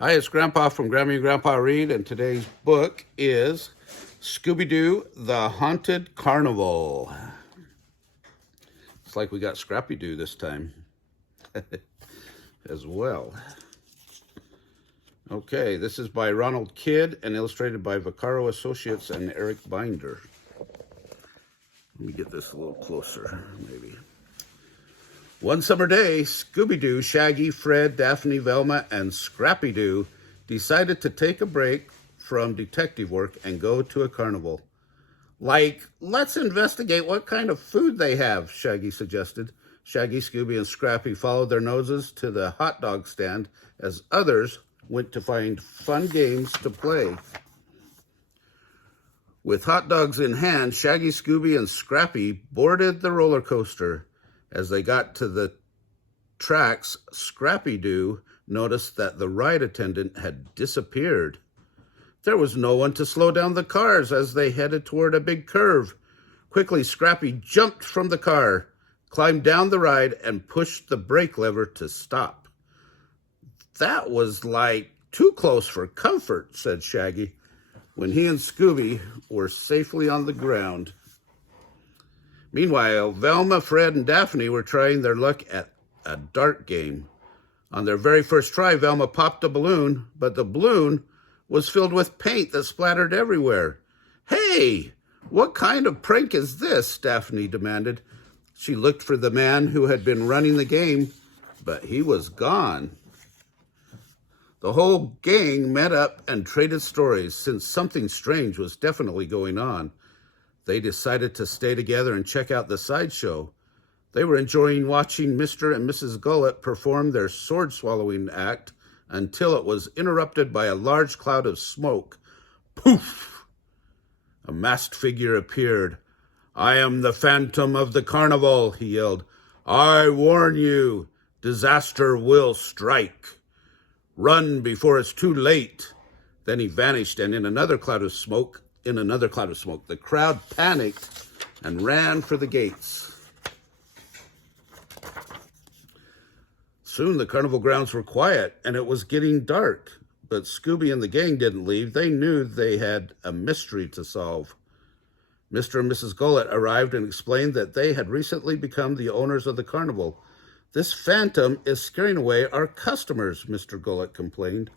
Hi, it's Grandpa from Grammy and Grandpa Read, and today's book is Scooby-Doo, The Haunted Carnival. It's like we got Scrappy-Doo this time as well. Okay, this is by Ronald Kidd and illustrated by Vaccaro Associates and Eric Binder. Let me get this a little closer, maybe. One summer day, Scooby-Doo, Shaggy, Fred, Daphne, Velma, and Scrappy-Doo decided to take a break from detective work and go to a carnival. Let's investigate what kind of food they have, Shaggy suggested. Shaggy, Scooby, and Scrappy followed their noses to the hot dog stand as others went to find fun games to play. With hot dogs in hand, Shaggy, Scooby, and Scrappy boarded the roller coaster. As they got to the tracks, Scrappy-Doo noticed that the ride attendant had disappeared. There was no one to slow down the cars as they headed toward a big curve. Quickly, Scrappy jumped from the car, climbed down the ride, and pushed the brake lever to stop. That was too close for comfort, said Shaggy, when he and Scooby were safely on the ground. Meanwhile, Velma, Fred, and Daphne were trying their luck at a dart game. On their very first try, Velma popped a balloon, but the balloon was filled with paint that splattered everywhere. "Hey, what kind of prank is this?" Daphne demanded. She looked for the man who had been running the game, but he was gone. The whole gang met up and traded stories, since something strange was definitely going on. They decided to stay together and check out the sideshow. They were enjoying watching Mr. and Mrs. Gullet perform their sword-swallowing act until it was interrupted by a large cloud of smoke. Poof! A masked figure appeared. "I am the Phantom of the Carnival," he yelled. "I warn you, disaster will strike. Run before it's too late." Then he vanished, and in another cloud of smoke, the crowd panicked and ran for the gates. Soon the carnival grounds were quiet, and it was getting dark. But Scooby and the gang didn't leave. They knew they had a mystery to solve. Mr. and Mrs. Gullet arrived and explained that they had recently become the owners of the carnival. "This phantom is scaring away our customers," Mr. Gullet complained.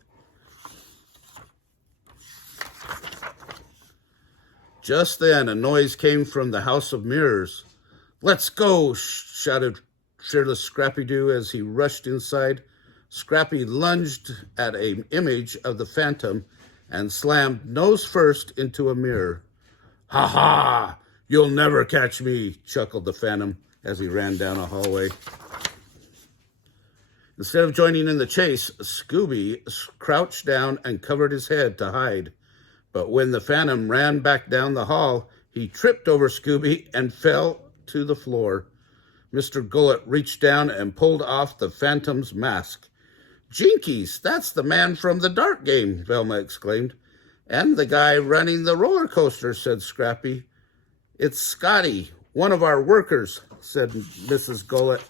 Just then, a noise came from the House of Mirrors. "Let's go!" shouted shirtless Scrappy-Doo as he rushed inside. Scrappy lunged at an image of the Phantom and slammed nose first into a mirror. "Ha ha! You'll never catch me!" chuckled the Phantom as he ran down a hallway. Instead of joining in the chase, Scooby crouched down and covered his head to hide. But when the Phantom ran back down the hall, he tripped over Scooby and fell to the floor. Mr. Gullet reached down and pulled off the Phantom's mask. "Jinkies, that's the man from the dart game," Velma exclaimed. "And the guy running the roller coaster," said Scrappy. "It's Scotty, one of our workers," said Mrs. Gullet.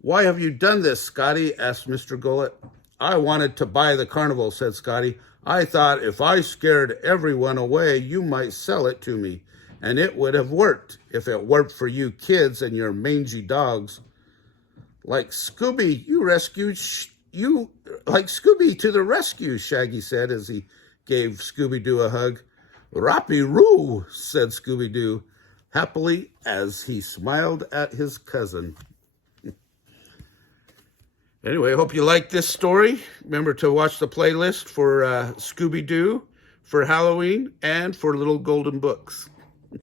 "Why have you done this, Scotty?" asked Mr. Gullet. "I wanted to buy the carnival," said Scotty. "I thought if I scared everyone away, you might sell it to me, and it would have worked if it weren't for you kids and your mangy dogs. Like Scooby to the rescue," Shaggy said as he gave Scooby-Doo a hug. "Rappy-roo," said Scooby-Doo happily as he smiled at his cousin. Anyway, I hope you liked this story. Remember to watch the playlist for Scooby-Doo, for Halloween, and for Little Golden Books.